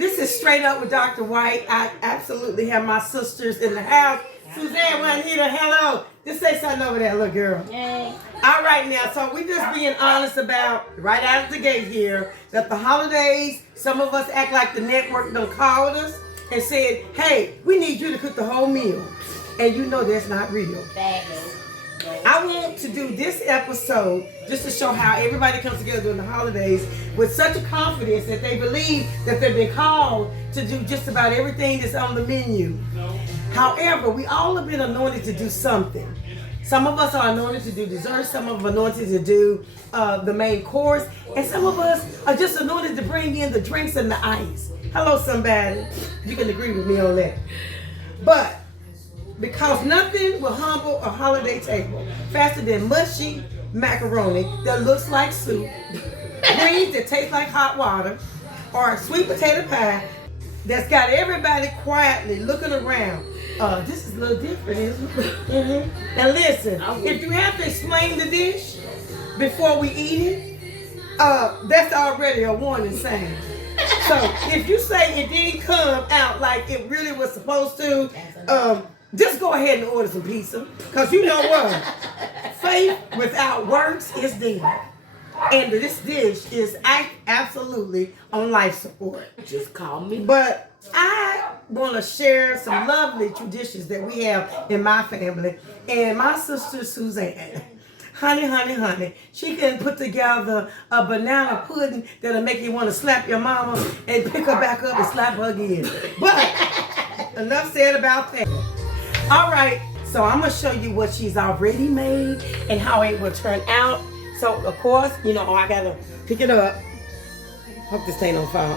This is Straight Up with Dr. White. I absolutely have my sisters in the house. Suzanne, Juanita, hello. Just say something over there, little girl. Yay. All right, now, so we just being honest about, right out of the gate here, that the holidays, some of us act like the network done called us and said, hey, we need you to cook the whole meal. And you know that's not real. Thanks. I want to do this episode just to show how everybody comes together during the holidays with such a confidence that they believe that they've been called to do just about everything that's on the menu. However, we all have been anointed to do something. Some of us are anointed to do dessert, some of us are anointed to do the main course, and some of us are just anointed to bring in the drinks and the ice. Hello, somebody. You can agree with me on that. But because nothing will humble a holiday table faster than mushy macaroni that looks like soup, greens that taste like hot water, or a sweet potato pie that's got everybody quietly looking around. This is a little different, isn't it? Mm-hmm. Now listen, if you have to explain the dish before we eat it, that's already a warning sign. So if you say it didn't come out like it really was supposed to, just go ahead and order some pizza, because you know what? Faith without works is dead. And this dish is absolutely on life support. Just call me. But I want to share some lovely traditions that we have in my family. And my sister Suzanne, honey, she can put together a banana pudding that'll make you want to slap your mama and pick her back up and slap her again. But enough said about that. All right, so I'm going to show you what she's already made and how it will turn out. So, of course, you know, I got to pick it up. Hope this ain't on fire.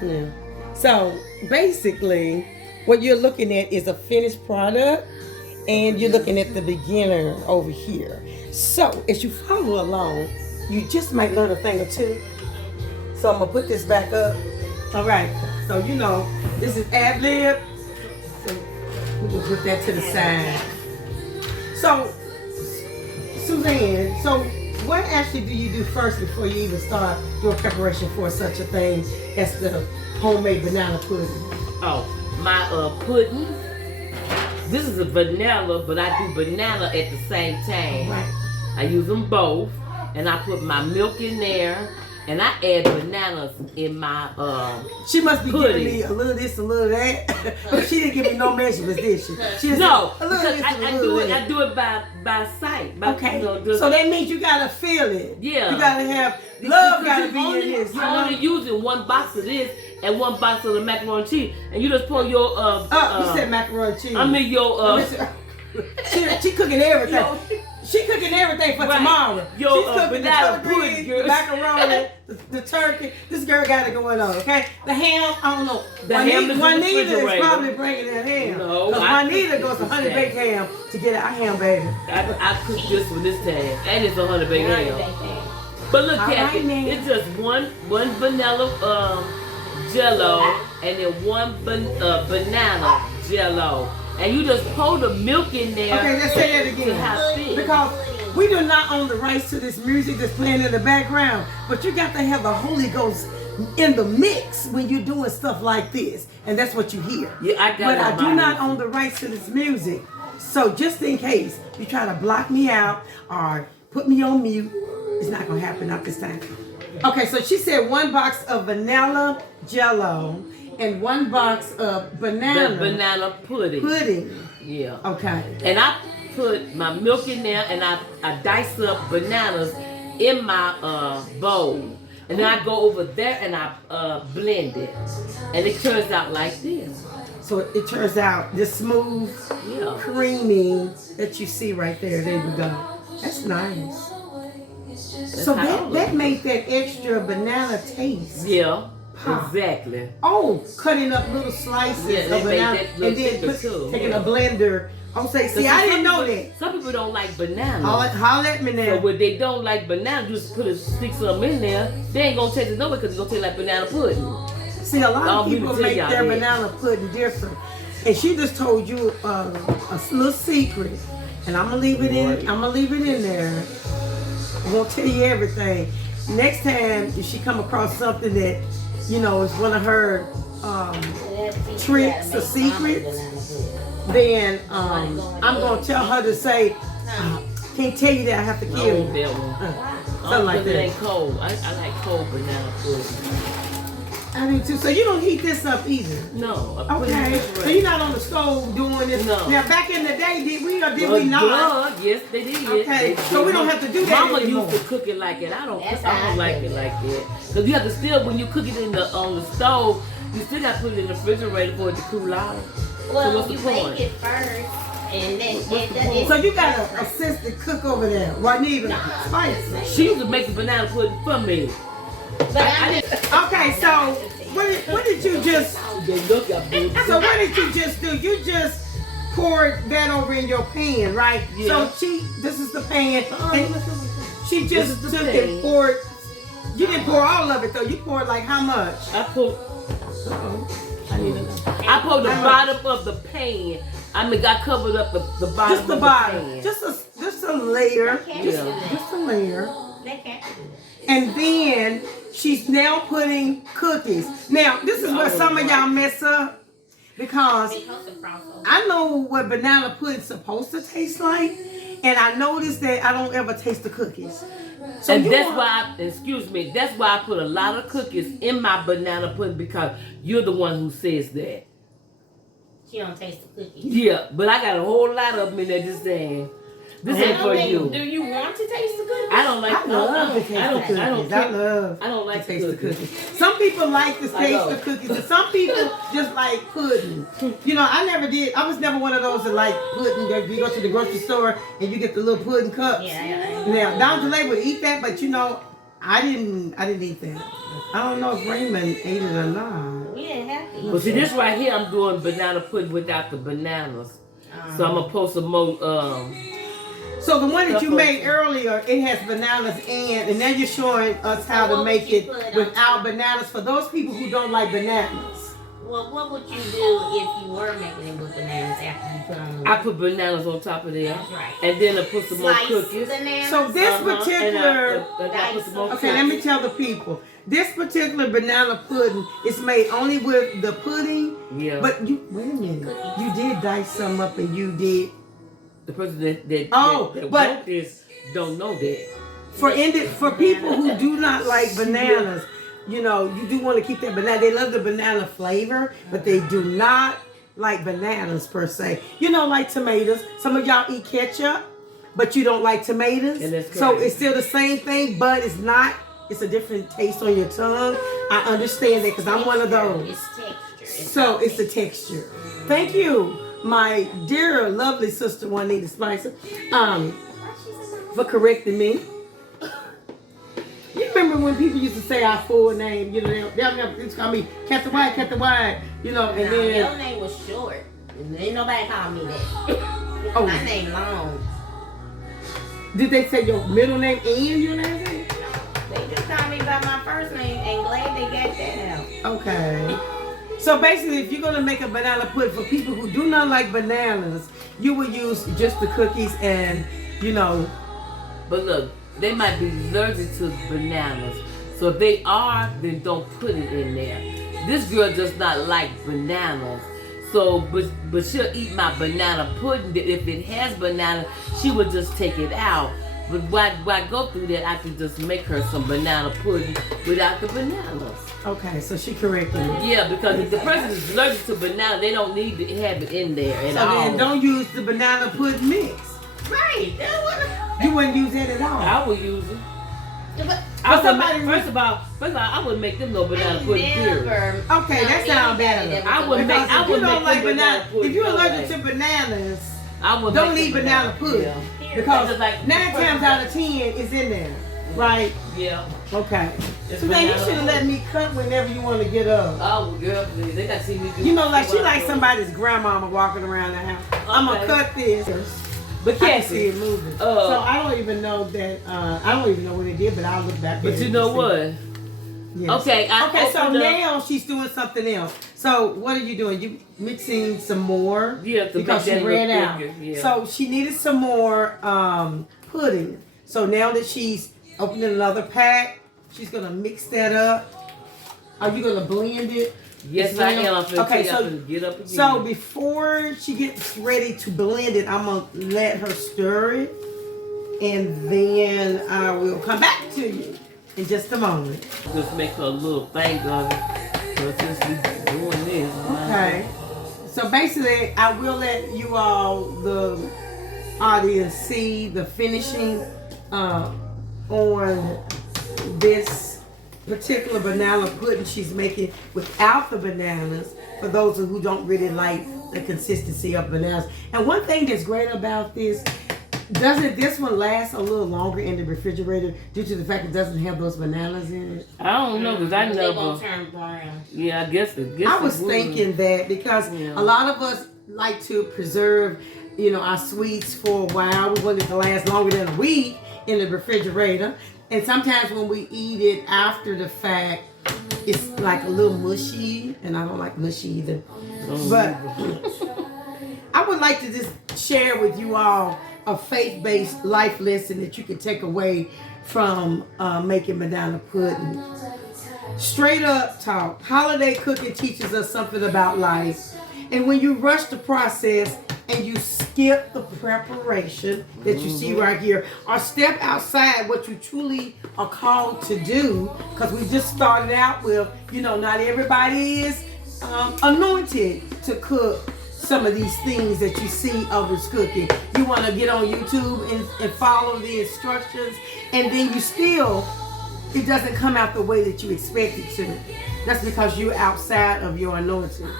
Yeah. So, basically, what you're looking at is a finished product, and you're looking at the beginner over here. So, as you follow along, you just might learn a thing or two. So, I'm going to put this back up. All right, so, you know, this is ad-lib. So, we'll put that to the side. So, Suzanne, so what actually do you do first before you even start doing preparation for such a thing as the homemade banana pudding? Oh, my pudding. This is a vanilla, but I do banana at the same time. Right. I use them both, and I put my milk in there, and I add bananas in my She must be pudding. giving me a little this, a little that. But she didn't give me no measurements, did she? She just No, said, a little because this, I a do little it. that. I do it by sight. By, Okay, you know, so that means you gotta feel it. Yeah. You gotta have love. Gotta you be only, in this. You're only using one box of this and one box of the macaroni and cheese, and you just pour your you said macaroni and cheese. I mean your she cooking everything. Yo. She cooking everything for Right. tomorrow. Yo, She's cooking the banana chili pudding, beans, girl. the macaroni, the turkey. This girl got it going on, okay? The ham, I don't know. The ham is in the Juanita is refrigerator. probably bringing that ham. No, Because I Juanita cook goes to this honey thing. baked ham to get our ham, baby. I cooked this one this time, and it's 100 baked ham. But look, All Kathy, right, man. it's just one vanilla Jello and then one banana Jello, and you just pour the milk in there. Okay, let's say that to again. have thick. Because we do not own the rights to this music that's playing in the background, but you got to have the Holy Ghost in the mix when you're doing stuff like this, and that's what you hear. Yeah, I got But it I on do my not music. own the rights to this music. So just in case you try to block me out or put me on mute, it's not gonna happen at this time. Okay, so she said one box of vanilla Jello and one box of banana The banana pudding. Yeah. Okay. And I put my milk in there, and I dice up bananas in my bowl, and then I go over there and I blend it, and it turns out like this. So it turns out this smooth, Yeah. creamy that you see right there. There you go. That's nice. That's So how it that made that extra banana taste. Yeah. Huh. Exactly. Oh, cutting up little slices Yeah, of they made banana that little and then thicker too, taking yeah. a blender. I'm saying, see, I didn't know that. Some people don't like bananas. Holler at me now. So when they don't like banana, just stick some in there. They ain't gonna taste it nowhere because it's gonna taste like banana pudding. See, a lot I'll of be people to make y'all their that. banana pudding different. And she just told you a little secret. And I'm gonna leave it in. I'm gonna leave it in there. I won't tell you everything. Next time, if she come across something that you know, is one of her tricks or secrets, then I'm gonna tell her to say, can't tell you that, I have to kill you. That one. Something like It that. ain't cold. I like cold banana pudding. I do too. So you don't heat this up either? No. I put it in the Okay. So refrigerator. you're not on the stove doing this? No. Now back in the day, did we or did we not? Yes, they did. Okay. They So we don't have to do that Mama anymore. used to cook it like that. I don't like it like that. Because you have to still, when you cook it on the stove, you still got to put it in the refrigerator for it to cool out. Well, so what's the you point? bake it first, and then So you got an assistant cook over there, Juanita Spicer. She used to make the banana pudding for me. Okay, so what did you just? They look up good. So what did you just do? You just poured that over in your pan, right? Yeah. So this is the pan, and she This just is the took pan. and poured. You didn't pour all of it though. You poured like how much? I poured the bottom of the pan. I mean, I covered up the bottom Just the of bottom, the pan. just a layer, just a layer. And then she's now putting cookies. Now, this is where some of y'all mess up because I know what banana pudding's supposed to taste like, and I noticed that I don't ever taste the cookies. So And that's why I put a lot of cookies in my banana pudding, because you're the one who says that. She don't taste the cookies. Yeah, but I got a whole lot of them in there just saying, this ain't for you. Do you want to taste the cookies? I don't like. I love to taste the cookies. I don't I love like to taste the cookies. cookies. Some people like to taste the cookies, and some people just like pudding. You know, I never did. I was never one of those that like pudding. That you go to the grocery store and you get the little pudding cups. Yeah. Now, Don DeLay would eat that, but you know, I didn't eat that. I don't know if Raymond ate it or not. We didn't have to. Well, see, this right here, I'm doing banana pudding without the bananas. So I'm gonna post some more. So the one that you made earlier, it has bananas and now you're showing us how to make it without bananas for those people who don't like bananas. Well, what would you do if you were making it with bananas after you put on the I put bananas on top of there, That's right. and then I put some more cookies. bananas? So this particular, And I put some more okay, let me tell the people. This particular banana pudding is made only with the pudding. Yeah. But you, wait a minute, you did dice some up and you did. The person that but- wrote this don't know that. For people who do not like bananas, you know, you do want to keep that banana. They love the banana flavor, but they do not like bananas per se. You know, like tomatoes. Some of y'all eat ketchup, but you don't like tomatoes. And that's So correct. it's still the same thing, but it's not. It's a different taste on your tongue. I understand that because I'm one of those. It's texture. So it's the texture. Thank you, my dear, lovely sister Juanita Spicer, for correcting me. You remember when people used to say our full name? You know, they'll just call me Captain White, you know, and Now, then your name was short. Ain't nobody call me that. Oh. My name long. did they say your middle name and your last name? They just call me by my first name, and glad they got that out. Okay. So basically, if you're gonna make a banana pudding for people who do not like bananas, you will use just the cookies and, you know. But look, they might be allergic to bananas. So if they are, then don't put it in there. This girl does not like bananas. So, but she'll eat my banana pudding. If it has banana, she would just take it out. But why go through that? I could just make her some banana pudding without the bananas. Okay, so she corrected me. Yeah, because if the person is allergic to banana, they don't need to have it in there at So all. then don't use the banana pudding mix. Right. You wouldn't use that at all. I would use it. But somebody First of all, I wouldn't make them no banana pudding. Period. Okay, that sounds better. I wouldn't make. Because I if you wouldn't don't make like them banana, pudding. if you're no allergic way. to bananas, I wouldn't don't make eat them banana pudding. Yeah. Because Just like- 9 times out of 10 is in there, right? Yeah. Okay. It's So then you banana should have let me cut whenever you want to get up. Oh, girl, please. They got to see me do. You know, like she what I like do. somebody's grandmama walking around the house. I'm gonna Okay. cut this. But I can Cassie, see it moving. uh, So I don't even know that. I don't even know what it did, but I'll look back. at but it you and know see. what? Yes. Okay, Okay, so opened up- now she's doing something else. So what are you doing? You mixing some more? Yeah, to because make she that ran look out. thicker, yeah. So she needed some more pudding. So now that she's opening another pack, she's gonna mix that up. Are you gonna blend it? Yes, I am. I'm finna Okay, so get up again. So before she gets ready to blend it, I'm gonna let her stir it, and then I will come back to you in just a moment. Just make her a little thing of it. So since we doing this. Okay. So basically, I will let you all, the audience, see the finishing on this particular banana pudding she's making without the bananas, for those who don't really like the consistency of bananas. And one thing that's great about this, doesn't this one last a little longer in the refrigerator due to the fact it doesn't have those bananas in it? I don't know, because I They never. gonna turn brown. Yeah, I guess I was thinking that because Yeah. a lot of us like to preserve, our sweets for a while. We want it to last longer than a week in the refrigerator. And sometimes when we eat it after the fact, it's like a little mushy, and I don't like mushy either. But I would like to just share with you all a faith-based life lesson that you can take away from making banana pudding. Straight up talk, holiday cooking teaches us something about life. And when you rush the process and you skip the preparation that you see right here, or step outside what you truly are called to do, because we just started out with, not everybody is anointed to cook some of these things that you see others cooking. You want to get on YouTube and follow the instructions, and then it doesn't come out the way that you expect it to. That's because you're outside of your anointing.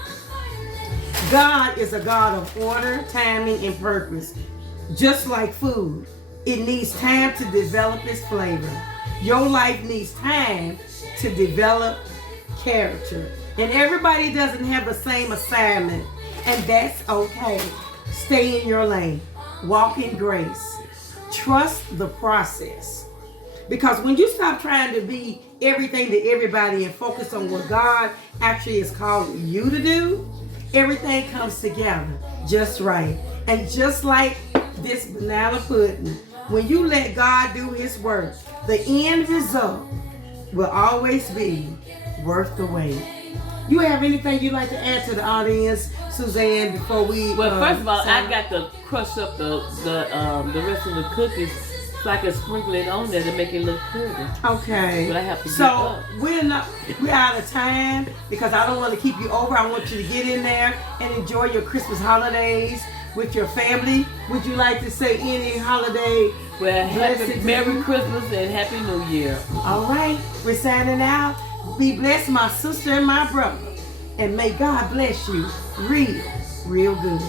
God is a God of order, timing, and purpose. Just like food, it needs time to develop its flavor. Your life needs time to develop character. And everybody doesn't have the same assignment, and that's okay. Stay in your lane. Walk in grace. Trust the process. Because when you stop trying to be everything to everybody and focus on what God actually has called you to do, everything comes together just right. And just like this banana pudding, when you let God do his work, the end result will always be worth the wait. You have anything you'd like to add to the audience, Suzanne, before we... Well, first of all, I got to crush up the rest of the cookies so I can sprinkle it on there to make it look pretty. Okay. But I have to So we're out of time because I don't want to keep you over. I want you to get in there and enjoy your Christmas holidays with your family. Would you like to say any holiday? Well, Merry Christmas and Happy New Year. All right, we're signing out. Be blessed, my sister and my brother, and may God bless you real good.